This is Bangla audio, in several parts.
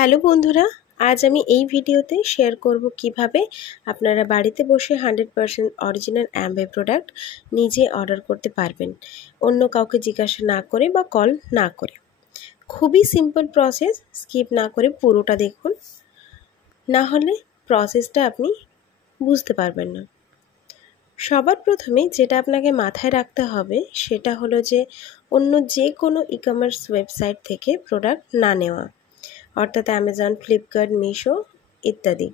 হ্যালো বন্ধুরা, আজ আমি এই ভিডিওতে শেয়ার করব কিভাবে আপনারা বাড়িতে বসে 100% অরিজিনাল অ্যামওয়ে প্রোডাক্ট নিজে অর্ডার করতে পারবেন, অন্য কাউকে জিজ্ঞাসা না করে বা কল না করে। খুবই সিম্পল প্রসেস, স্কিপ না করে পুরোটা দেখুন, না হলে প্রসেসটা আপনি বুঝতে পারবেন না। সবার প্রথমে যেটা আপনাকে মাথায় রাখতে হবে সেটা হলো যে অন্য যে কোনো ই কমার্স ওয়েবসাইট থেকে প্রোডাক্ট না নেওয়া, অর্থাৎ অ্যামাজন, ফ্লিপকার্ট, মিশো ইত্যাদি।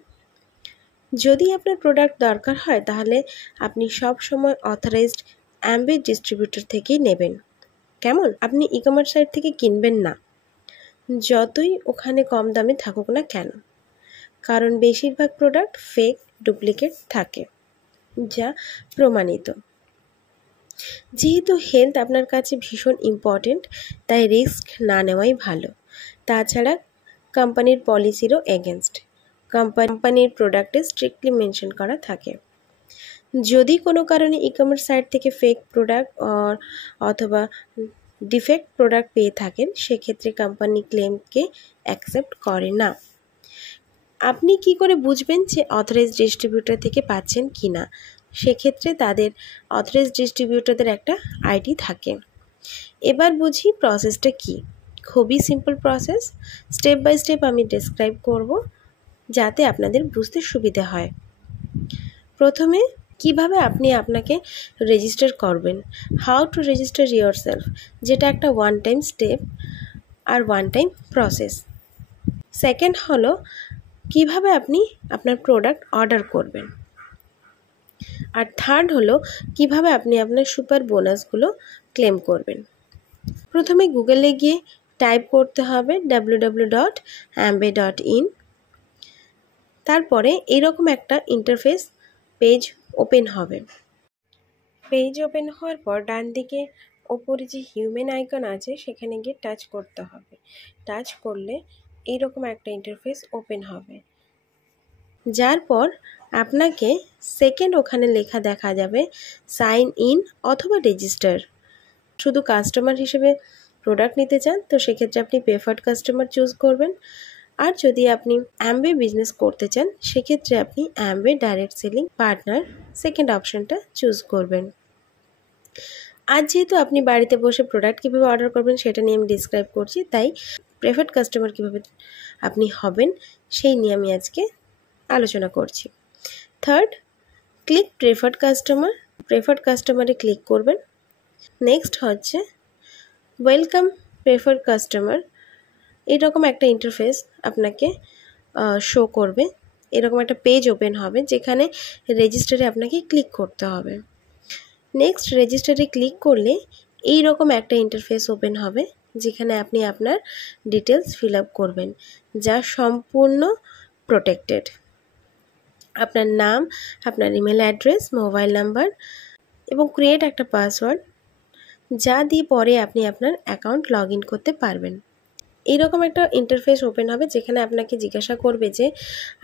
যদি আপনার প্রোডাক্ট দরকার হয় তাহলে আপনি সব সময় অথরাইজড অ্যামওয়ে ডিস্ট্রিবিউটর থেকেই নেবেন। কেমন? আপনি ই কমার্স সাইট থেকে কিনবেন না, যতই ওখানে কম দামে থাকুক না কেন, কারণ বেশিরভাগ প্রোডাক্ট ফেক, ডুপ্লিকেট থাকে, যা প্রমাণিত। যেহেতু হেলথ আপনার কাছে ভীষণ ইম্পর্টেন্ট, তাই রিস্ক না নেওয়াই ভালো। তাছাড়া কোম্পানির পলিসিরও এগেনস্ট, কোম্পানির প্রোডাক্টে স্ট্রিক্টলি মেনশন করা থাকে। যদি কোনো কারণে ই কমার্স সাইট থেকে ফেক প্রোডাক্ট অথবা ডিফেক্ট প্রোডাক্ট পেয়ে থাকেন, সেক্ষেত্রে কোম্পানি ক্লেমকে অ্যাকসেপ্ট করে না। আপনি কি করে বুঝবেন যে অথরাইজড ডিস্ট্রিবিউটর থেকে পাচ্ছেন কি না? সেক্ষেত্রে তাদের অথরাইজড ডিস্ট্রিবিউটরদের একটা আইডি থাকে। এবার বুঝি প্রসেসটা কি। খুবই simple process, step by step আমি ডেসক্রাইব করব যাতে আপনাদের বুঝতে সুবিধা হয়। প্রথমে কিভাবে আপনি আপনাকে রেজিস্টার করবেন, how to register your self, যেটা একটা ওয়ান টাইম স্টেপ আর ওয়ান টাইম প্রসেস। সেকেন্ড হলো কিভাবে আপনি আপনার প্রোডাক্ট অর্ডার করবেন। আর থার্ড হলো কিভাবে আপনি আপনার সুপার বোনাসগুলো ক্লেম করবেন। প্রথমে গুগলে গিয়ে টাইপ করতে হবে www.amway.in। তারপরে এরকম একটা ইন্টারফেস পেজ ওপেন হবে। পেজ ওপেন হওয়ার পর ডান দিকে ওপরে যে হিউম্যান আইকন আছে সেখানে গিয়ে টাচ করতে হবে। টাচ করলে এইরকম একটা ইন্টারফেস ওপেন হবে, যার পর আপনাকে সেকেন্ড ওখানে লেখা দেখা যাবে সাইন ইন অথবা রেজিস্টার। শুধু কাস্টমার হিসেবে প্রোডাক্ট নিতে চান তো সেক্ষেত্রে আপনি প্রেফার্ড কাস্টমার চুজ করবেন, আর যদি আপনি অ্যামওয়ে বিজনেস করতে চান সেক্ষেত্রে আপনি Amway direct selling partner second অপশানটা চুজ করবেন। আজ যেহেতু আপনি বাড়িতে বসে প্রোডাক্ট কীভাবে অর্ডার করবেন সেটা নিয়ে আমি ডিসক্রাইব করছি, তাই প্রেফার্ড কাস্টমার কীভাবে আপনি হবেন সেই নিয়ে আমি আজকে আলোচনা করছি। থার্ড, ক্লিক প্রেফার্ড কাস্টমারে ক্লিক করবেন। নেক্সট হচ্ছে ওয়েলকাম প্রেফার্ড কাস্টমার। এরকম একটা ইন্টারফেস আপনাকে শো করবে, এরকম একটা পেজ ওপেন হবে যেখানে রেজিস্টারে আপনাকে ক্লিক করতে হবে। নেক্সট রেজিস্টারে ক্লিক করলে এই রকম একটা ইন্টারফেস ওপেন হবে যেখানে আপনি আপনার ডিটেলস ফিল আপ করবেন, যা সম্পূর্ণ প্রোটেক্টেড। আপনার নাম, আপনার ইমেল অ্যাড্রেস, মোবাইল নাম্বার এবং ক্রিয়েট একটা পাসওয়ার্ড, যা দিয়ে পরে আপনি আপনার অ্যাকাউন্ট লগ ইন করতে পারবেন। এইরকম একটা ইন্টারফেস ওপেন হবে যেখানে আপনাকে জিজ্ঞাসা করবে যে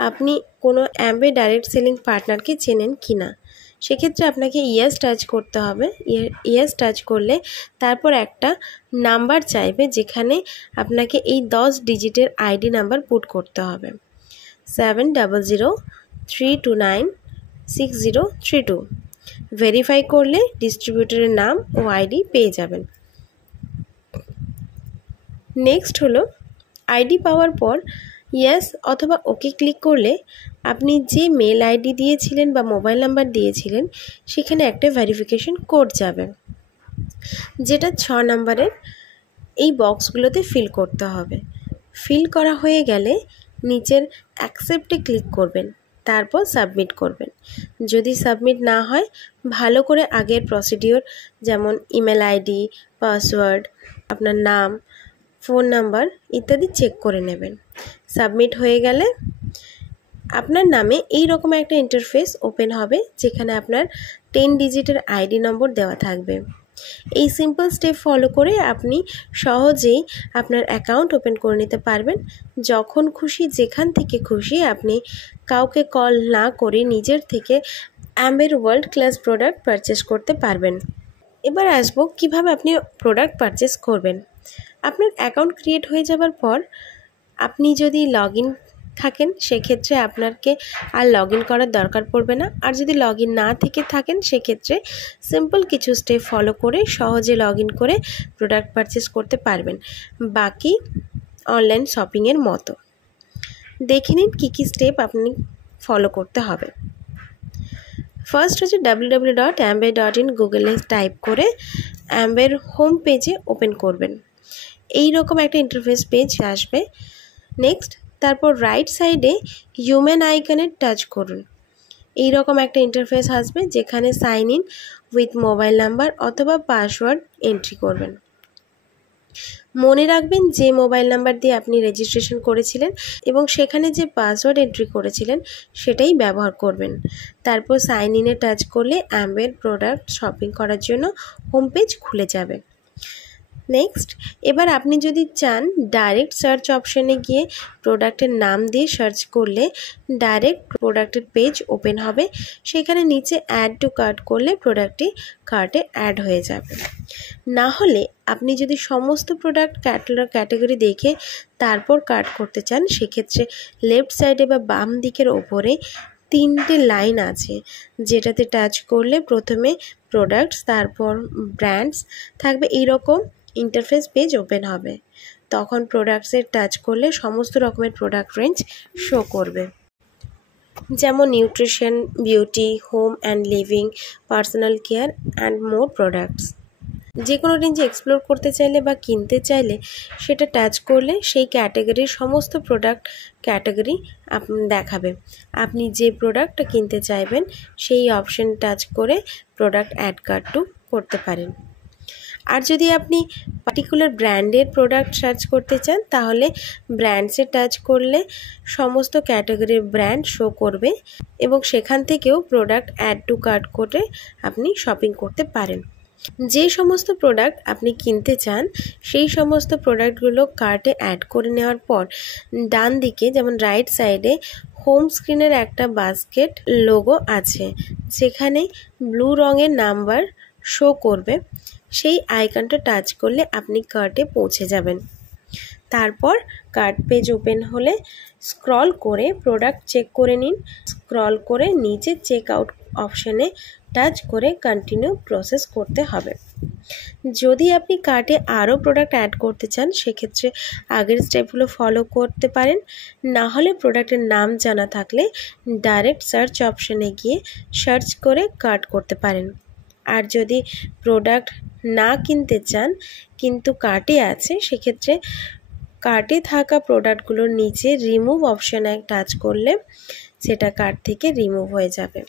আপনি কোনো অ্যামওয়ে ডাইরেক্ট সেলিং পার্টনারকে চেনেন কি না। সেক্ষেত্রে আপনাকে ইয়েস টাচ করতে হবে। ইয়েস টাচ করলে তারপর একটা নাম্বার চাইবে যেখানে আপনাকে এই 10 ডিজিটের আইডি নাম্বার পুট করতে হবে, 7003296032। ভেরিফাই করলে ডিস্ট্রিবিউটরের নাম ও আইডি পেয়ে যাবেন। নেক্সট হলো আইডি পাওয়ার পর ইয়েস অথবা ওকে ক্লিক করলে আপনি যে মেল আইডি দিয়েছিলেন বা মোবাইল নাম্বার দিয়েছিলেন সেখানে একটা ভেরিফিকেশন কোড যাবে, যেটা 6 নম্বরের এই বক্সগুলোতে ফিল করতে হবে। ফিল করা হয়ে গেলে নিচের অ্যাকসেপ্টে ক্লিক করবেন, তারপর সাবমিট করবেন। যদি সাবমিট না হয় ভালো করে আগের প্রসিডিওর যেমন ইমেল আইডি, পাসওয়ার্ড, আপনার নাম, ফোন নাম্বার ইত্যাদি চেক করে নেবেন। সাবমিট হয়ে গেলে আপনার নামে এই রকম একটা ইন্টারফেস ওপেন হবে যেখানে আপনার 10 ডিজিটের আইডি নম্বর দেওয়া থাকবে। এই সিম্পল স্টেপ ফলো করে আপনি সহজেই আপনার অ্যাকাউন্ট ওপেন করে নিতে পারবেন। যখন খুশি, যেখান থেকে খুশি আপনি কাউকে কল না করে নিজের থেকে অ্যামওয়ের ওয়ার্ল্ড ক্লাস প্রোডাক্ট পারচেস করতে পারবেন। এবার আসবো কিভাবে আপনি প্রোডাক্ট পারচেস করবেন। আপনার অ্যাকাউন্ট ক্রিয়েট হয়ে যাবার পর আপনি যদি লগ ইন থাকেন সেক্ষেত্রে আপনাকে আর লগ ইন করার দরকার পড়বে না। আর যদি লগ ইন না থেকে থাকেন সেক্ষেত্রে সিম্পল কিছু স্টেপ ফলো করে সহজে লগ ইন করে প্রোডাক্ট পারচেস করতে পারবেন, বাকি অনলাইন শপিংয়ের মতো। দেখে নিন কী কী স্টেপ আপনি ফলো করতে হবে। ফার্স্ট হচ্ছে www.amway.in গুগলে টাইপ করে অ্যামওয়ের হোম পেজে ওপেন করবেন। এই রকম একটা ইন্টারফেস পেজ আসবে। নেক্সট তারপর রাইট সাইডে হিউম্যান আইকনে টাচ করুন। এই রকম একটা ইন্টারফেস আসবে যেখানে sign in with mobile number অথবা পাসওয়ার্ড এন্ট্রি করবেন। মনে রাখবেন যে মোবাইল নাম্বার দিয়ে আপনি রেজিস্ট্রেশন করেছিলেন এবং সেখানে যে পাসওয়ার্ড এন্ট্রি করেছিলেন সেটাই ব্যবহার করবেন। তারপর সাইন ইনে টাচ করলে অ্যামওয়ের প্রোডাক্ট শপিং করার জন্য হোম পেজ খুলে যাবে। নেক্সট এবার আপনি যদি চান ডাইরেক্ট সার্চ অপশানে গিয়ে প্রোডাক্টের নাম দিয়ে সার্চ করলে ডাইরেক্ট প্রোডাক্টের পেজ ওপেন হবে। সেখানে নিচে অ্যাড টু কার্ট করলে প্রোডাক্টটি কার্টে অ্যাড হয়ে যাবে। না হলে আপনি যদি সমস্ত প্রোডাক্ট ক্যাটাগরি দেখে তারপর কার্ট করতে চান সেক্ষেত্রে লেফট সাইডে বা বাম দিকের ওপরে 3টে লাইন আছে যেটাতে টাচ করলে প্রথমে প্রোডাক্টস তারপর ব্র্যান্ডস থাকবে। এইরকম ইন্টারফেস পেজ ওপেন হবে। তখন প্রোডাক্টসের টাচ করলে সমস্ত রকমের প্রোডাক্ট রেঞ্জ শো করবে, যেমন nutrition, beauty, home and living, personal care and more products. যে কোনো রেঞ্জে এক্সপ্লোর করতে চাইলে বা কিনতে চাইলে সেটা টাচ করলে সেই ক্যাটাগরির সমস্ত প্রোডাক্ট ক্যাটাগরি দেখাবে। আপনি যে প্রোডাক্টটা কিনতে চাইবেন সেই অপশন টাচ করে প্রোডাক্ট অ্যাড কার্ট টু করতে পারেন। আর যদি আপনি পার্টিকুলার ব্র্যান্ডের প্রোডাক্ট সার্চ করতে চান তাহলে ব্র্যান্ডসে টাচ করলে সমস্ত ক্যাটাগরির ব্র্যান্ড শো করবে এবং সেখান থেকেও প্রোডাক্ট অ্যাড টু কার্ট করে আপনি শপিং করতে পারেন। যে সমস্ত প্রোডাক্ট আপনি কিনতে চান সেই সমস্ত প্রোডাক্টগুলো কার্টে অ্যাড করে নেওয়ার পর ডান দিকে যেমন রাইট সাইডে হোম স্ক্রিনের একটা বাস্কেট লোগো আছে, সেখানে ব্লু রঙের নাম্বার শো করবে। সেই আইকনটা টাচ করলে আপনি কার্টে পৌঁছে যাবেন। তারপর কার্ট পেজ ওপেন হলে স্ক্রল করে প্রোডাক্ট চেক করে নিন। স্ক্রল করে নিচে চেক আউট অপশানে টাচ করে কন্টিনিউ প্রসেস করতে হবে। যদি আপনি কার্টে আরও প্রোডাক্ট অ্যাড করতে চান সেক্ষেত্রে আগের স্টেপগুলো ফলো করতে পারেন। না হলে প্রোডাক্টের নাম জানা থাকলে ডাইরেক্ট সার্চ অপশানে গিয়ে সার্চ করে কার্ট করতে পারেন। আর যদি প্রোডাক্ট না কিনতে চান কিন্তু কার্টে আছে সেক্ষেত্রে কার্টে থাকা প্রোডাক্টগুলোর নিচে রিমুভ অপশানে টাচ করলে সেটা কার্ট থেকে রিমুভ হয়ে যাবে।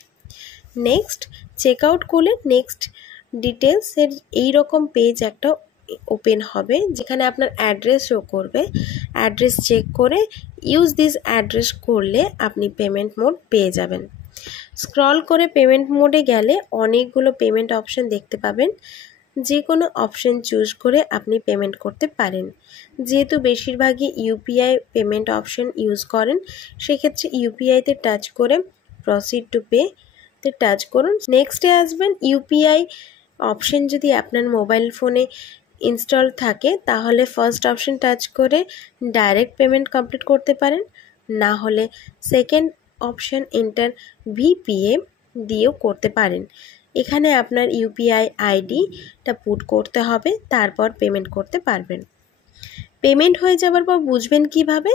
নেক্সট চেক আউট করলে নেক্সট ডিটেলসের এইরকম পেজ একটা ওপেন হবে যেখানে আপনার অ্যাড্রেস শো করবে। অ্যাড্রেস চেক করে ইউজ দিস অ্যাড্রেস করলে আপনি পেমেন্ট মোড পেয়ে যাবেন। স্ক্রল করে পেমেন্ট মোডে গেলে অনেকগুলো পেমেন্ট অপশন দেখতে পাবেন। যে কোনো অপশন চুজ করে আপনি পেমেন্ট করতে পারেন। যেহেতু বেশিরভাগই ইউপিআই পেমেন্ট অপশন ইউজ করেন সেক্ষেত্রে ইউপিআইতে টাচ করে প্রসিড টু পে তে টাচ করুন। নেক্সটে আসবেন ইউপিআই অপশন যদি আপনার মোবাইল ফোনে ইনস্টল থাকে তাহলে ফার্স্ট অপশন টাচ করে ডাইরেক্ট পেমেন্ট কমপ্লিট করতে পারেন। না হলে সেকেন্ড অপশন এন্টার ভিপিএ দিয়েও করতে পারেন। এখানে আপনার ইউপিআই আইডিটা পুট করতে হবে, তারপর পেমেন্ট করতে পারবেন। পেমেন্ট হয়ে যাওয়ার পর বুঝবেন কিভাবে?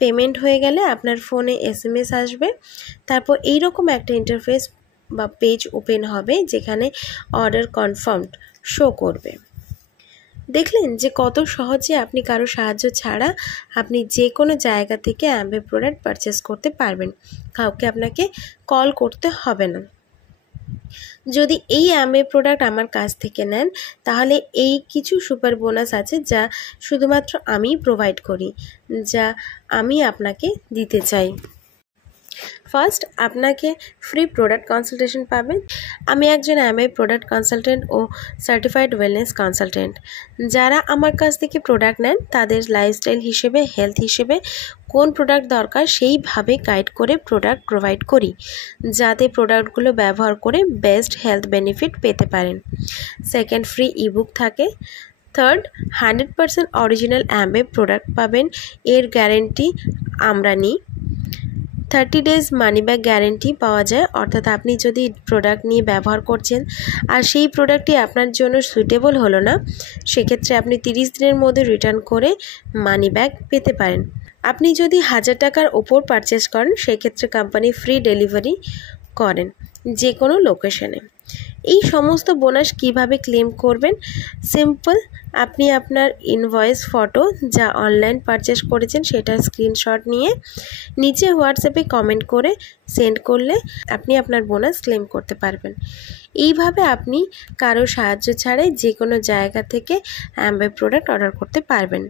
পেমেন্ট হয়ে গেলে আপনার ফোনে এসএমএস আসবে, তারপর এইরকম একটা ইন্টারফেস বা পেজ ওপেন হবে যেখানে অর্ডার কনফার্মড শো করবে। দেখলেন যে কত সহজে আপনি কারো সাহায্য ছাড়া আপনি যে কোনো জায়গা থেকে অ্যামওয়ে প্রোডাক্ট পারচেস করতে পারবেন, কাউকে আপনাকে কল করতে হবে না। যদি এই অ্যামওয়ে প্রোডাক্ট আমার কাছ থেকে নেন তাহলে এই কিছু সুপার বোনাস আছে যা শুধুমাত্র আমিই প্রোভাইড করি, যা আমি আপনাকে দিতে চাই। ফার্স্ট আপনাকে ফ্রি প্রোডাক্ট কনসালটেশন পাবেন। আমি একজন অ্যামওয়ে প্রোডাক্ট কনসালটেন্ট ও সার্টিফাইড ওয়েলনেস কনসালটেন্ট। যারা আমার কাছ থেকে প্রোডাক্ট নেন তাদের লাইফস্টাইল হিসেবে, হেলথ হিসেবে কোন প্রোডাক্ট দরকার সেইভাবে গাইড করে প্রোডাক্ট প্রোভাইড করি, যাতে প্রোডাক্টগুলো ব্যবহার করে বেস্ট হেলথ বেনিফিট পেতে পারেন। সেকেন্ড, ফ্রি ইবুক থাকে। থার্ড, 100% অরিজিনাল অ্যাম্বে প্রোডাক্ট পাবেন, এর গ্যারেন্টি আমরা নিই। 30 ডেজ মানি ব্যাক গ্যারেন্টি পাওয়া যায়, অর্থাৎ আপনি যদি প্রোডাক্ট নিয়ে ব্যবহার করছেন আর সেই প্রোডাক্টটি আপনার জন্য সুইটেবল হলো না, সেক্ষেত্রে আপনি 30 দিনের মধ্যে রিটার্ন করে মানি ব্যাক পেতে পারেন। আপনি যদি 1000 টাকার ওপর পারচেস করেন, সেক্ষেত্রে কোম্পানি ফ্রি ডেলিভারি করেন যে কোনো লোকেশনে। এই সমস্ত বোনাস কিভাবে ক্লেম করবেন? সিম্পল, আপনি আপনার ইনভয়েস ফটো যা অনলাইন পারচেস করেছেন সেটার স্ক্রিনশট নিয়ে নিচে হোয়াটসঅ্যাপে কমেন্ট করে সেন্ড করলে আপনি আপনার বোনাস ক্লেম করতে পারবেন। এইভাবে আপনি কারো সাহায্য ছাড়াই যে কোনো জায়গা থেকে অ্যাম্বে প্রোডাক্ট অর্ডার করতে পারবেন।